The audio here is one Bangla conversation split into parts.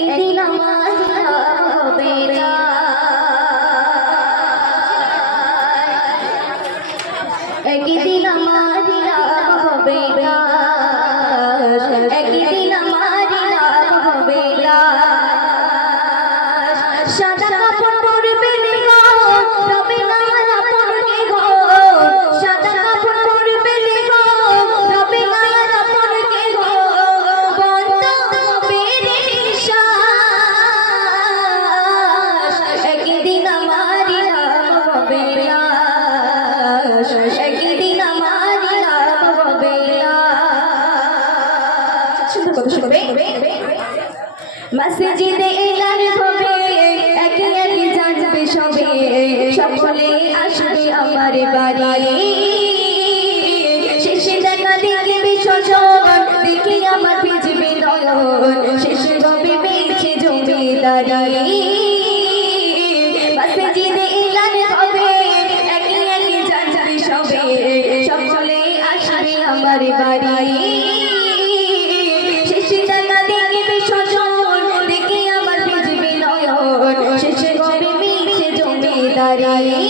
একদিন আমার হবে না একদিন আমার হবে না একদিন আমার হবে না সাদা কাপড় পরবে গো রবে না আপন কে গো সাদা কাপড় পরবে গো রবে না আপন কে গো বন্ধ পেরেশান একদিন আমার হবে না একদিন আমার হবে না সুন্দর কথা শুনবে মসজিদে এলান হবে একে একে জানবে সবে সকলে আসবে আমার বাড়ি শেষে দেখা দেখবে সজন দেখে আমার ভিজবে নয়ন শেষে হবে বেঁচে জমিদারি মসজিদে এলান হবে একে একে জানবে সবে সকলে আসবে আমার বাড়ি শেষে দেখা দেখবে সজন দেখে আমার ভিজবে নয়ন শেষে হবে বেঁচে জমিদারি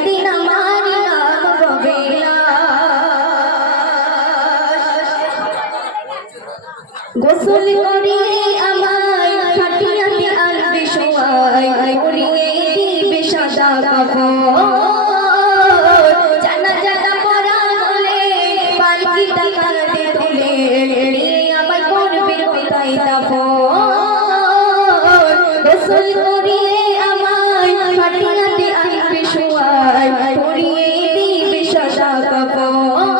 একদিন আমার নাম হবে গোসল করিয়ে আমায় খাটিয়াতে আনবে সবাই পরিয়ে দিবে সাদা কাপড় জানাজাটা পরা হলে পালকিটা কাঁধে তুলে নিয়ে আমায় করবে কোথায় দাফন গোসল করিয়ে আমায় খাটিয়াতে আনবে সবাই পরিয়ে দিবে সাদা কাপড়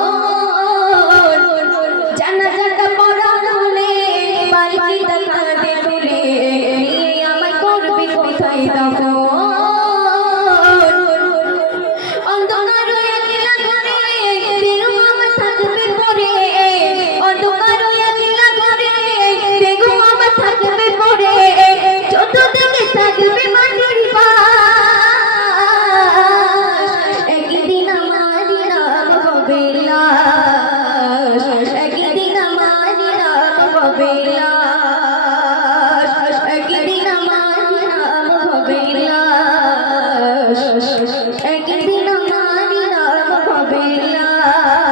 জানাজাটা পরা হলে পালকিটা কাঁধে তুলে নিয়ে আমায় করবে কোথায় দাফন অন্ধকার একলা ঘরে বেগম আমার থাকবে পরে অন্ধকার একলা ঘরে বেগম আমার থাকবে পরে চতুর্দিকে থাকবে মাটির বাস একদিন আমার নাম হবে লাশ একদিন আমার নাম হবে লাশ একদিন আমার নাম হবে লাশ একদিন আমার নাম হবে লাশ